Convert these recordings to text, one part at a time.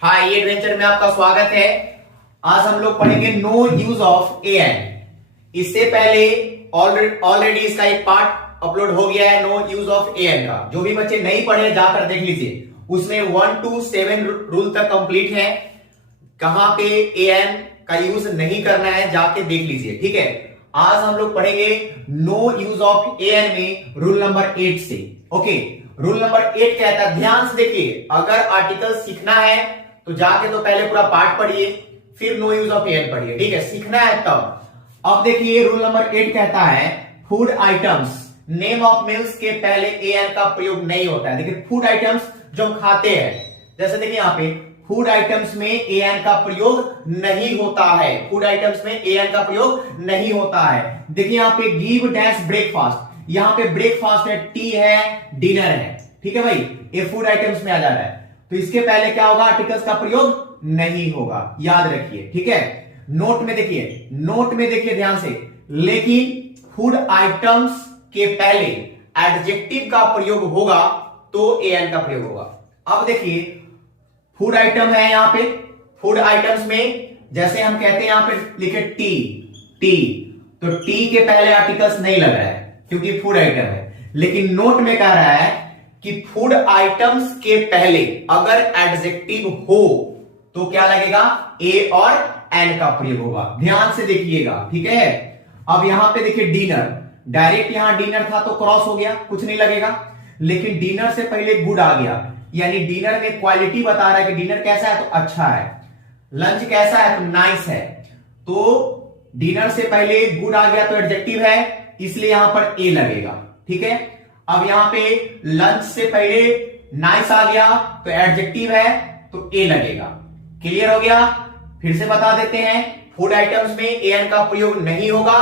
हाय, ये एडवेंचर में आपका स्वागत है। आज हम लोग पढ़ेंगे no use of a an. इससे पहले ऑलरेडी इसका एक पार्ट अपलोड हो गया है, no use of a an का। जो भी बच्चे नहीं पढ़े जाकर देख लीजिए, उसमें 1 to 7 रूल तक कंप्लीट है। कहां पे ए एन का यूज नहीं करना है जाके देख लीजिए, ठीक है। आज हम लोग पढ़ेंगे no use of a an में रूल नंबर 8 से। ओके, रूल नंबर 8 कहता है, ध्यान से देखिए, अगर आर्टिकल सीखना है तो जाके तो पहले पूरा पार्ट पढ़िए, फिर no use of a an पढ़िए, ठीक है। सीखना है तब। अब देखिए रूल नंबर 8 कहता है, food items name of meals के पहले ए एन का प्रयोग नहीं होता है। देखिए फूड आइटम्स जो हम खाते हैं, जैसे देखिए यहां पे फूड आइटम्स में ए एन का प्रयोग नहीं होता है। फूड आइटम्स में ए एन का प्रयोग नहीं होता है। देखिए यहां पे गिव डैश ब्रेकफास्ट, यहां पे ब्रेकफास्ट है, टी है, डिनर है, ठीक है भाई। ये फूड आइटम्स में आ जा रहा है, तो इसके पहले क्या होगा, आर्टिकल्स का प्रयोग नहीं होगा, याद रखिए, ठीक है। नोट में देखिए, नोट में देखिए ध्यान से, लेकिन फूड आइटम्स के पहले एडजेक्टिव का प्रयोग होगा तो ए एन का प्रयोग होगा। अब देखिए फूड आइटम है, यहां पे फूड आइटम्स में जैसे हम कहते हैं, यहां पे लिखे टी, टी, तो टी के पहले आर्टिकल्स नहीं लग रहा है क्योंकि फूड आइटम है। लेकिन नोट में कह रहा है कि फूड आइटम्स के पहले अगर एडजेक्टिव हो तो क्या लगेगा, ए और एन का प्रयोग होगा। ध्यान से देखिएगा, ठीक है। अब यहां पे देखिए डिनर, डायरेक्ट यहां डिनर था तो क्रॉस हो गया, कुछ नहीं लगेगा। लेकिन डिनर से पहले गुड आ गया, यानी डिनर में क्वालिटी बता रहा है कि डिनर कैसा है तो अच्छा है, लंच कैसा है तो नाइस है। तो डिनर से पहले गुड आ गया तो एडजेक्टिव है, इसलिए यहां पर ए लगेगा, ठीक है। अब यहां पे लंच से पहले नाइस आ गया तो एडजेक्टिव है तो ए लगेगा। क्लियर हो गया। फिर से बता देते हैं, फूड आइटम्स में ए एन का प्रयोग नहीं होगा,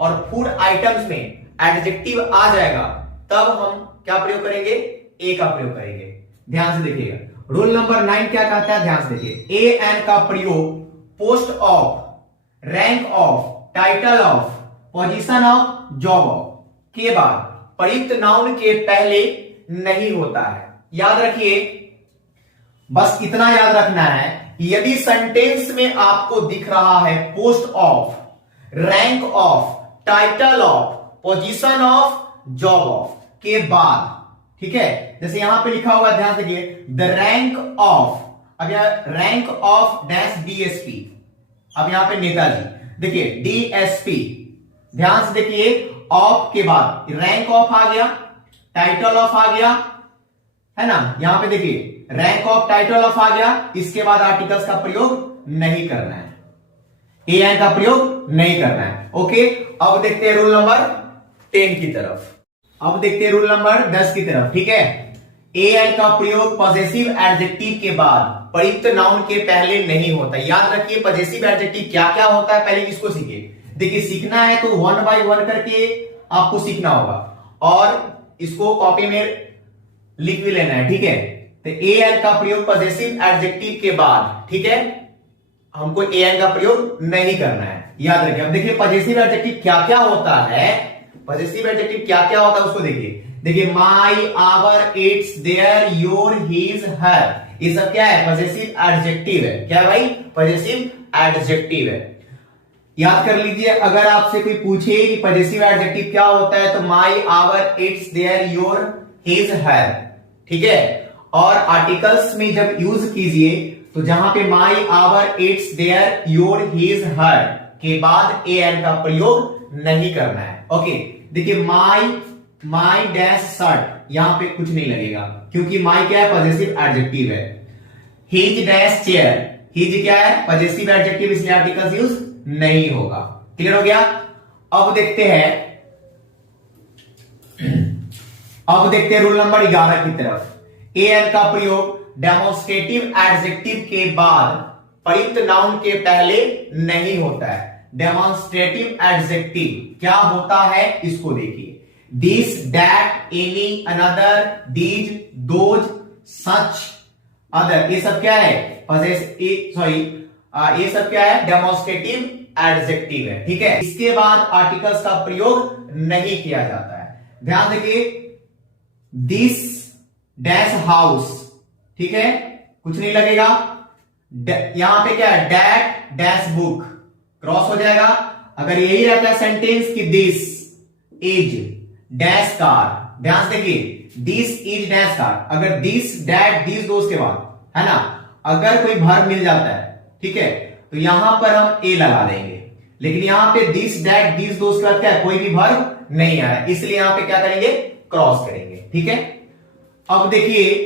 और फूड आइटम्स में एडजेक्टिव आ जाएगा तब हम क्या प्रयोग करेंगे, ए का प्रयोग करेंगे। ध्यान से देखिएगा, रूल नंबर 9 क्या कहता है, ध्यान से देखिए। ए एन का प्रयोग post of, rank of, title of, position of, job of के बाद प्रयुक्त नाउन के पहले नहीं होता है। याद रखिए, बस इतना याद रखना है, यदि सेंटेंस में आपको दिख रहा है post of, rank of, title of, position of, job of के बाद, ठीक है। जैसे यहां पे लिखा हुआ, ध्यान से देखिए, द रैंक ऑफ, अब यहां रैंक ऑफ डैश डीएसपी, अब यहां पे नेताजी, देखिए डीएसपी, ध्यान से देखिए, ऑफ के बाद रैंक ऑफ आ गया, टाइटल ऑफ आ गया, है ना। यहां पे देखिए रैंक ऑफ, टाइटल ऑफ आ गया, इसके बाद आर्टिकल्स का प्रयोग नहीं करना है, ए एन का प्रयोग नहीं करना है। ओके, अब देखते हैं रूल नंबर 10 की तरफ। अब देखते हैं रूल नंबर 10 की तरफ, ठीक है। ए एन का प्रयोग पॉजेसिव एडजेक्टिव के बाद प्रयुक्त नाउन के पहले नहीं होता। याद रखिए पॉजेसिव एडजेक्टिव क्या क्या होता है, पहले इसको सीखिए। देखिए सीखना है तो 1 by 1 करके आपको सीखना होगा, और इसको कॉपी में लिख भी लेना है, ठीक है। तो ए एन का प्रयोग पॉजेसिव एडजेक्टिव के बाद, ठीक है, हमको ए एन का प्रयोग नहीं करना है, याद रखिए। अब देखिए पॉजेसिव एडजेक्टिव क्या क्या होता है, पॉजेसिव एडजेक्टिव क्या क्या होता है उसको देखिए। देखिए my, our, its, their, your, his, her, ये सब क्या है, पॉजेसिव एडजेक्टिव है। क्या है भाई, पॉजेसिव एडजेक्टिव है। याद कर लीजिए, अगर आपसे कोई पूछे कि पॉजेसिव एडजेक्टिव क्या होता है तो my, our, its, their, your, his, her, ठीक है। और आर्टिकल्स में जब यूज कीजिए तो जहां पे my, our, its, their, your, his, her के बाद ए एन का प्रयोग नहीं करना है। ओके, देखिए माई डैश शर्ट, यहां पे कुछ नहीं लगेगा क्योंकि माई क्या है, पॉजेसिव एडजेक्टिव है। हिज डैश चेयर, हिज क्या है, पॉजेसिव एडजेक्टिव, इसलिए आर्टिकल्स यूज नहीं होगा। क्लियर हो गया। अब देखते हैं रूल नंबर 11 की तरफ। ए एन का प्रयोग डेमोन्स्ट्रेटिव एडजेक्टिव के बाद प्रयुक्त नाउन के पहले नहीं होता है। डेमोन्स्ट्रेटिव एडजेक्टिव क्या होता है इसको देखिए। This, that, any, another, these, those, such, other, ये सब क्या है, ये सब क्या है, डेमोन्स्ट्रेटिव एडजेक्टिव है, ठीक है। इसके बाद आर्टिकल्स का प्रयोग नहीं किया जाता है। ध्यान देखिए, दिस डैश हाउस, ठीक है, कुछ नहीं लगेगा। यहां पे क्या है, डैट डैश बुक, क्रॉस हो जाएगा। अगर यही रहता है सेंटेंस कि दिस इज डैश कार, ध्यान से देखिए, दिस इज डैश कार, अगर दिस डैट दिस दोस्त के बाद है ना, अगर कोई वर्ब मिल जाता है, ठीक है, तो यहां पर हम ए लगा देंगे। लेकिन यहां पे दिस डैट दिस दोस्त के बाद क्या है, कोई भी वर्ब नहीं आ रहा है, इसलिए यहां पे क्या करेंगे, क्रॉस करेंगे। ठीक है, अब देखिए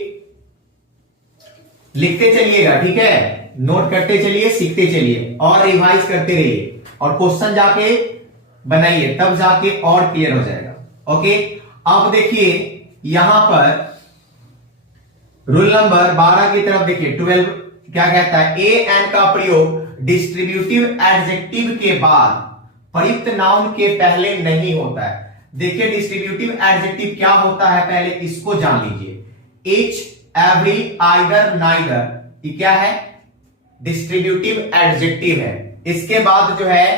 लिखते चलिएगा, ठीक है, नोट करते चलिए, सीखते चलिए और रिवाइज करते रहिए और क्वेश्चन जाके बनाइए, तब जाके और क्लियर हो जाएगा। ओके, अब देखिए यहां पर रूल नंबर 12 की तरफ देखिए, 12 क्या कहता है, ए एन का प्रयोग डिस्ट्रीब्यूटिव एडजेक्टिव के बाद प्रयुक्त नाउन के पहले नहीं होता है। देखिए डिस्ट्रीब्यूटिव एडजेक्टिव क्या होता है, पहले इसको जान लीजिए। ईच, एवरी, आइदर, नाइदर, ये क्या है, डिस्ट्रीब्यूटिव एडजेक्टिव है। इसके बाद जो है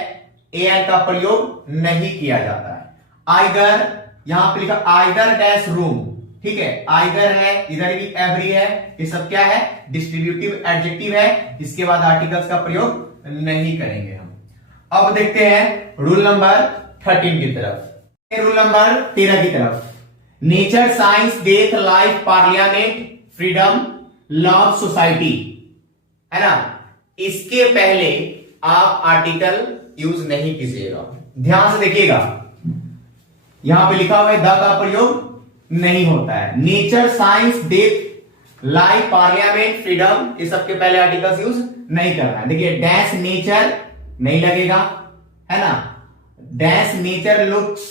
ए एन का प्रयोग नहीं किया जाता है। आइदर, यहां पे लिखा आइदर डैश रूम, ठीक है, आइदर है, इधर भी एवरी है, ये सब क्या है, डिस्ट्रीब्यूटिव एडजेक्टिव है। इसके बाद आर्टिकल्स का प्रयोग नहीं करेंगे हम। अब देखते हैं रूल नंबर 13 की तरफ, रूल नंबर 13 की तरफ। Nature, science, death, life, parliament, freedom, love, society, है ना, इसके पहले आप आर्टिकल यूज नहीं कीजिएगा। ध्यान से देखिएगा, यहां पे लिखा हुआ है द का प्रयोग नहीं होता है। Nature, science, death, life, parliament, freedom, ये सबके पहले आर्टिकल्स यूज नहीं करना है। देखिए डैश नेचर नहीं लगेगा, है ना, dash nature looks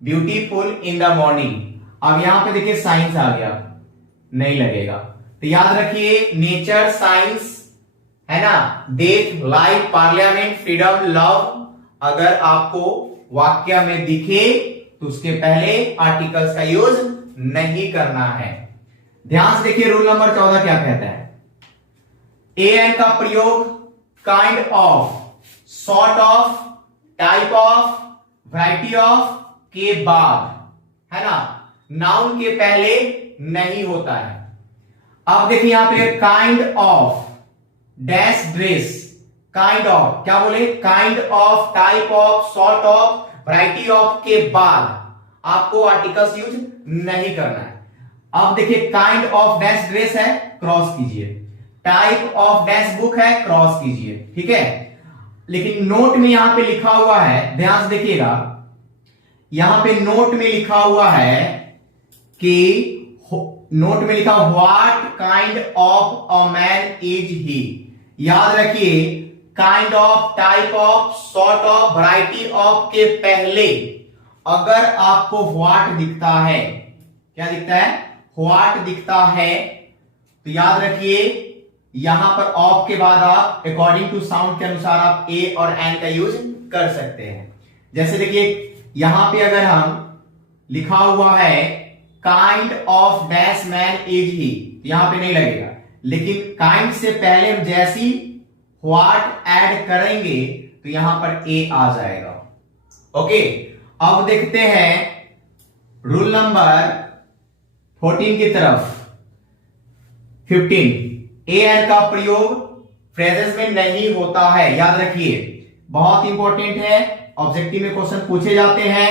beautiful in the morning. अब यहां पे देखिए साइंस आ गया, नहीं लगेगा। तो याद रखिए नेचर, साइंस, है ना, death, life, parliament, freedom, love, अगर आपको वाक्य में दिखे तो उसके पहले आर्टिकल्स का यूज नहीं करना है। ध्यान से देखिए रूल नंबर 14 क्या कहता है, ए एन का प्रयोग kind of, sort of, type of, variety of के बाद, है ना, नाउन के पहले नहीं होता है। अब देखिए यहां पे kind of dash dress, kind of, क्या बोले, kind of, type of, sort of, variety of के बाद आपको आर्टिकल्स यूज नहीं करना है। अब देखिए काइंड ऑफ डैश ड्रेस है, क्रॉस कीजिए, टाइप ऑफ डैश बुक है, क्रॉस कीजिए, ठीक है। लेकिन नोट में यहां पे लिखा हुआ है, ध्यान से देखिएगा, यहां पे नोट में लिखा हुआ है कि नोट में लिखा what kind of a man is he. याद रखिए kind of, type of, sort of, variety of के पहले अगर आपको व्हाट दिखता है, क्या दिखता है, व्हाट दिखता है, तो याद रखिए यहां पर ऑफ के बाद आप अकॉर्डिंग टू साउंड के अनुसार आप ए और एन का यूज कर सकते हैं। जैसे देखिए यहां पे अगर हम लिखा हुआ है kind of dash man is he, यहां पे नहीं लगेगा, लेकिन काइंड से पहले हम जैसी व्हाट ऐड करेंगे तो यहां पर ए आ जाएगा। ओके, अब देखते हैं रूल नंबर 14 की तरफ, 15, ए एन का प्रयोग फ्रेजेस में नहीं होता है। याद रखिए बहुत इंपॉर्टेंट है, ऑब्जेक्टिव में क्वेश्चन पूछे जाते हैं।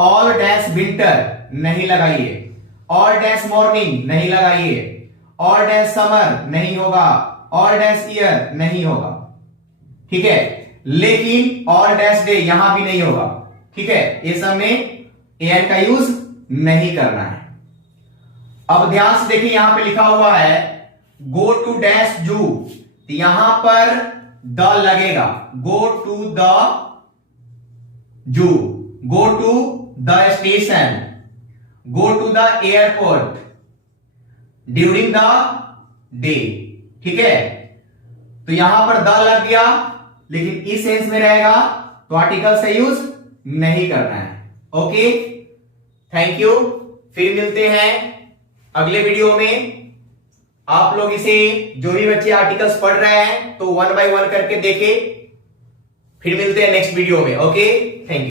ऑल डैश विंटर नहीं लगाइए, ऑल डैश मॉर्निंग नहीं लगाइए, ऑल डैश समर नहीं होगा, ऑल डैश ईयर नहीं होगा, ठीक है, लेकिन ऑल डैश डे यहां भी नहीं होगा, ठीक है, ये सब में ए एन का यूज नहीं करना है। अब ध्यान से देखिए यहां पे लिखा हुआ है गो टू डैश जू, तो यहां पर द लगेगा, गो to the zoo, go to the station, go to the airport, during the day, ठीक है, तो यहां पर द लग गया, लेकिन इस सेंस में रहेगा तो आर्टिकल से यूज नहीं करना है। ओके, थैंक यू, फिर मिलते हैं अगले वीडियो में। आप लोग इसे जो भी बच्चे आर्टिकल्स पढ़ रहे हैं तो 1 by 1 करके देखें, फिर मिलते हैं नेक्स्ट वीडियो में। Okay, thank you.